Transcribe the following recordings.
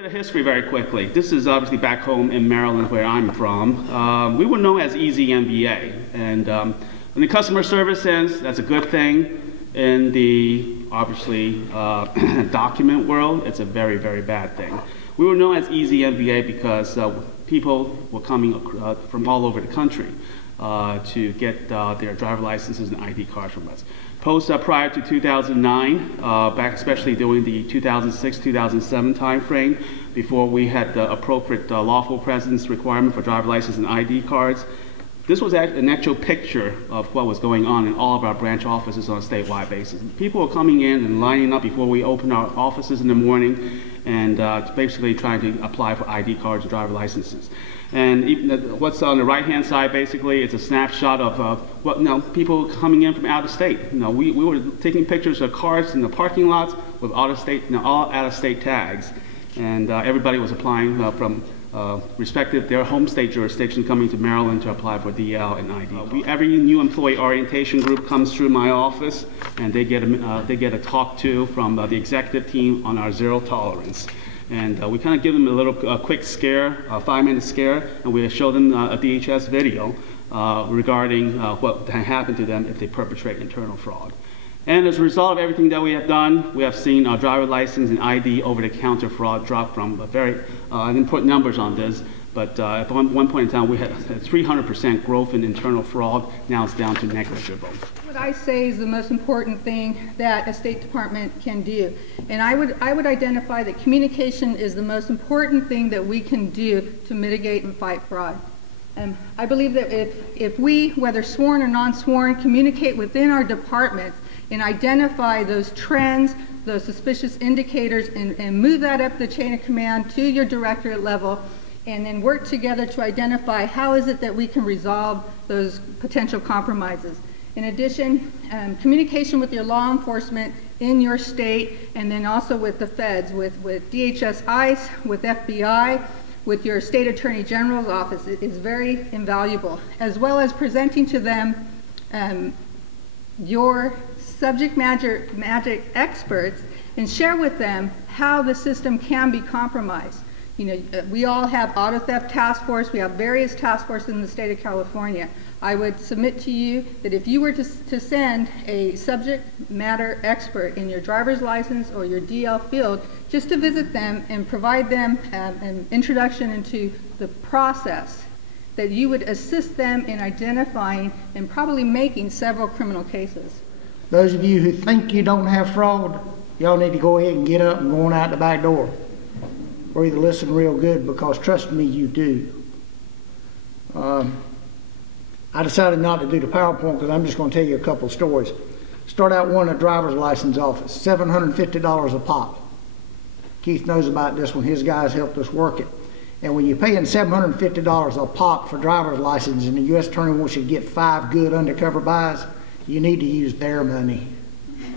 The history very quickly. This is obviously back home in Maryland where I'm from. We were known as Easy MBA, and in the customer service sense, that's a good thing. In the obviously document world, it's a very, very bad thing. We were known as Easy MBA because people were coming from all over the country to get their driver licenses and ID cards from us. Prior to 2009, back especially during the 2006-2007 timeframe, before we had the appropriate lawful presence requirement for driver license and ID cards, this was an actual picture of what was going on in all of our branch offices on a statewide basis. People were coming in and lining up before we opened our offices in the morning and basically trying to apply for ID cards and driver licenses. And even what's on the right-hand side, basically, it's a snapshot of people coming in from out of state. We were taking pictures of cars in the parking lots with all out-of-state tags, and everybody was applying from their home state jurisdiction, coming to Maryland to apply for DL and ID. Every new employee orientation group comes through my office, and they get a talk to from the executive team on our zero tolerance. And we kind of give them a quick scare, a 5-minute scare, and we show them a DHS video regarding what can happen to them if they perpetrate internal fraud. And as a result of everything that we have done, we have seen our driver license and ID over-the-counter fraud drop from very important numbers on this. But at one point in time, we had 300% growth in internal fraud. Now it's down to negligible. What I say is the most important thing that a State Department can do. And I would identify that communication is the most important thing that we can do to mitigate and fight fraud. I believe that if we, whether sworn or non-sworn, communicate within our departments and identify those trends, those suspicious indicators, and move that up the chain of command to your directorate level, and then work together to identify how is it that we can resolve those potential compromises. In addition, communication with your law enforcement in your state, and then also with the feds, with DHS ICE, with FBI, with your state attorney general's office is very invaluable, as well as presenting to them your subject matter experts and share with them how the system can be compromised. We all have auto theft task force. We have various task forces in the state of California. I would submit to you that if you were to send a subject matter expert in your driver's license or your DL field just to visit them and provide them an introduction into the process, that you would assist them in identifying and probably making several criminal cases. Those of you who think you don't have fraud, y'all need to go ahead and get up and go on out the back door. Or either listen real good, because trust me, you do. I decided not to do the PowerPoint because I'm just going to tell you a couple of stories. Start out one at a driver's license office, $750 a pop. Keith knows about this one. His guys helped us work it. And when you're paying $750 a pop for driver's license and the U.S. Attorney wants you to get 5 good undercover buys, you need to use their money.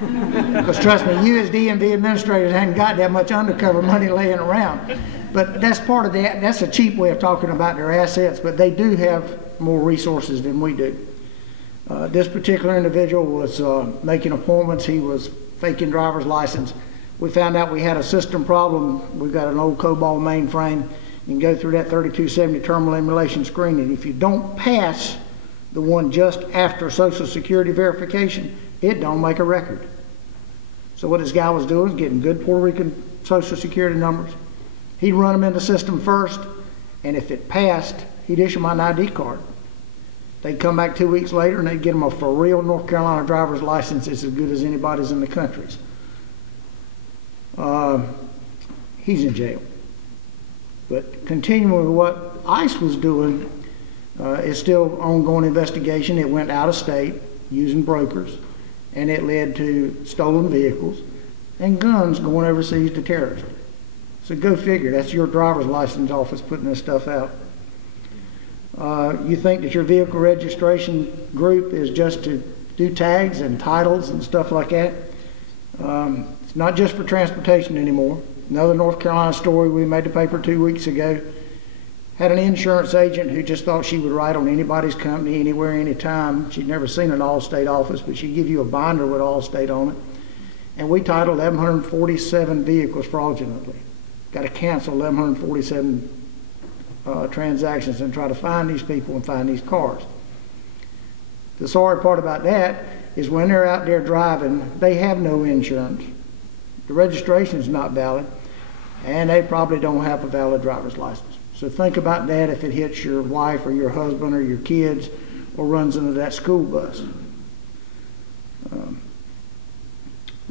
Because trust me, you as DMV administrators haven't got that much undercover money laying around. But that's part of that. That's a cheap way of talking about their assets, but they do have more resources than we do. This particular individual was making appointments. He was faking driver's license. We found out we had a system problem. We've got an old COBOL mainframe. You can go through that 3270 terminal emulation screening. If you don't pass the one just after Social Security verification, it don't make a record. So what this guy was doing was getting good Puerto Rican Social Security numbers. He'd run them in the system first, and if it passed, he'd issue my ID card. They'd come back 2 weeks later and they'd get him a for real North Carolina driver's license as good as anybody's in the country's. He's in jail. But continuing with what ICE was doing, it's still ongoing investigation. It went out of state using brokers, and it led to stolen vehicles and guns going overseas to terrorists. So go figure, that's your driver's license office putting this stuff out. You think that your vehicle registration group is just to do tags and titles and stuff like that. It's not just for transportation anymore. Another North Carolina story we made the paper 2 weeks ago had an insurance agent who just thought she would write on anybody's company, anywhere, anytime. She'd never seen an Allstate office, but she'd give you a binder with Allstate on it. And we titled 147 vehicles fraudulently. got to cancel 1,147 transactions and try to find these people and find these cars. The sorry part about that is when they're out there driving, they have no insurance. The registration is not valid, and they probably don't have a valid driver's license. So think about that if it hits your wife or your husband or your kids or runs into that school bus.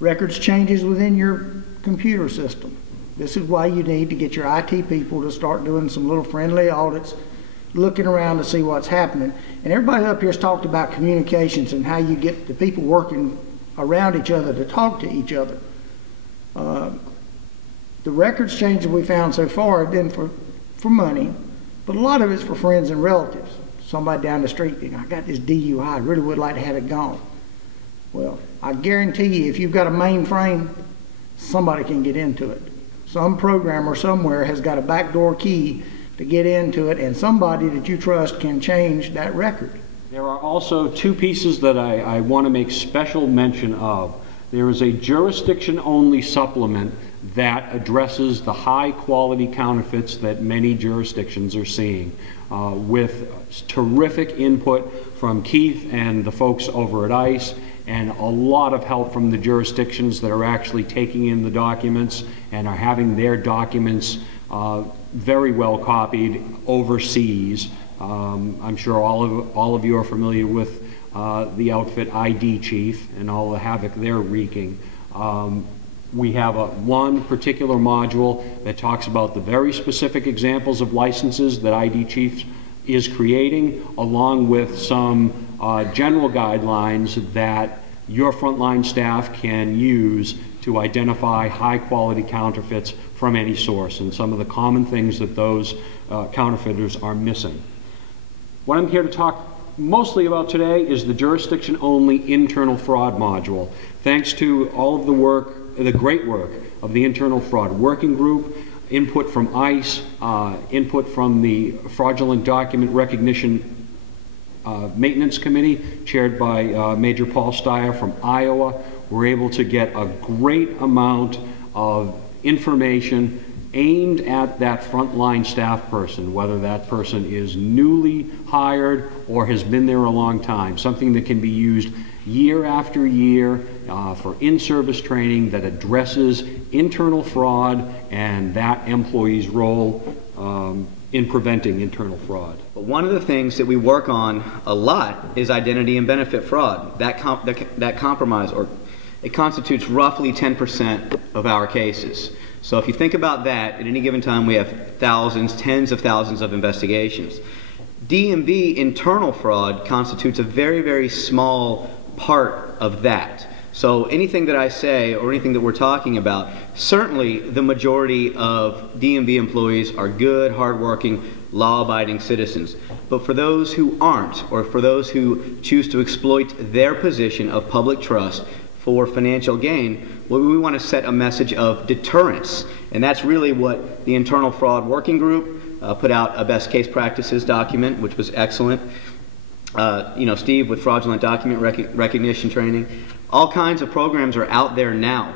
Records changes within your computer system. This is why you need to get your IT people to start doing some little friendly audits, looking around to see what's happening. And everybody up here has talked about communications and how you get the people working around each other to talk to each other. The records changes we found so far have been for money, but a lot of it's for friends and relatives. Somebody down the street, I got this DUI, I really would like to have it gone. Well, I guarantee you, if you've got a mainframe, somebody can get into it. Some programmer somewhere has got a backdoor key to get into it, and somebody that you trust can change that record. There are also two pieces that I want to make special mention of. There is a jurisdiction-only supplement that addresses the high-quality counterfeits that many jurisdictions are seeing, with terrific input from Keith and the folks over at ICE, and a lot of help from the jurisdictions that are actually taking in the documents and are having their documents very well copied overseas. I'm sure all of you are familiar with the outfit ID Chief and all the havoc they're wreaking. We have one particular module that talks about the very specific examples of licenses that ID Chief is creating, along with some general guidelines that your frontline staff can use to identify high-quality counterfeits from any source, and some of the common things that those counterfeiters are missing. What I'm here to talk mostly about today is the jurisdiction-only internal fraud module. Thanks to all of the work, the great work of the Internal Fraud Working Group, input from ICE, input from the Fraudulent Document Recognition Maintenance Committee, chaired by Major Paul Steyer from Iowa, we're able to get a great amount of information aimed at that frontline staff person, whether that person is newly hired or has been there a long time, something that can be used year after year for in-service training that addresses internal fraud and that employee's role in preventing internal fraud. But one of the things that we work on a lot is identity and benefit fraud. That compromise, or it constitutes roughly 10% of our cases. So if you think about that, at any given time we have thousands, tens of thousands of investigations. DMV internal fraud constitutes a very, very small part of that. So anything that I say or anything that we're talking about, certainly the majority of DMV employees are good, hardworking, law-abiding citizens. But for those who aren't, or for those who choose to exploit their position of public trust for financial gain, well, we want to set a message of deterrence. And that's really what the Internal Fraud Working Group put out a best case practices document, which was excellent. Steve with fraudulent document recognition training. All kinds of programs are out there now.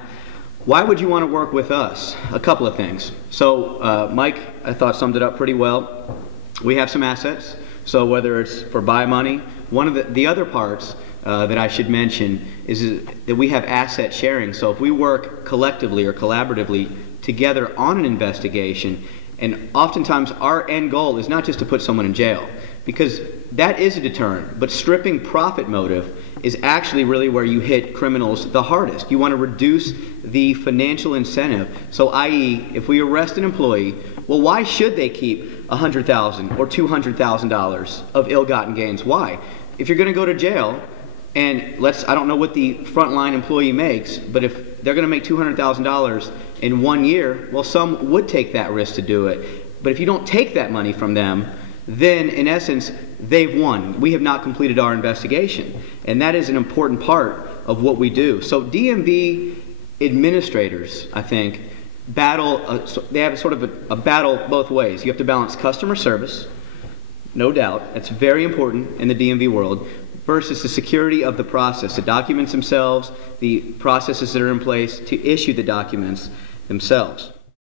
Why would you want to work with us? A couple of things. So Mike, I thought, summed it up pretty well. We have some assets. So whether it's for buy money, one of the other parts that I should mention is that we have asset sharing. So if we work collectively or collaboratively together on an investigation, and oftentimes our end goal is not just to put someone in jail, because that is a deterrent, but stripping profit motive is actually really where you hit criminals the hardest. You want to reduce the financial incentive. So i.e., if we arrest an employee, well, why should they keep $100,000 or $200,000 of ill-gotten gains? Why? If you're going to go to jail, and I don't know what the frontline employee makes, but if they're going to make $200,000 in 1 year, well, some would take that risk to do it. But if you don't take that money from them, then in essence, they've won. We have not completed our investigation. And that is an important part of what we do. So DMV administrators, I think, they have sort of a battle both ways. You have to balance customer service, no doubt, that's very important in the DMV world, versus the security of the process, the documents themselves, the processes that are in place to issue the documents themselves.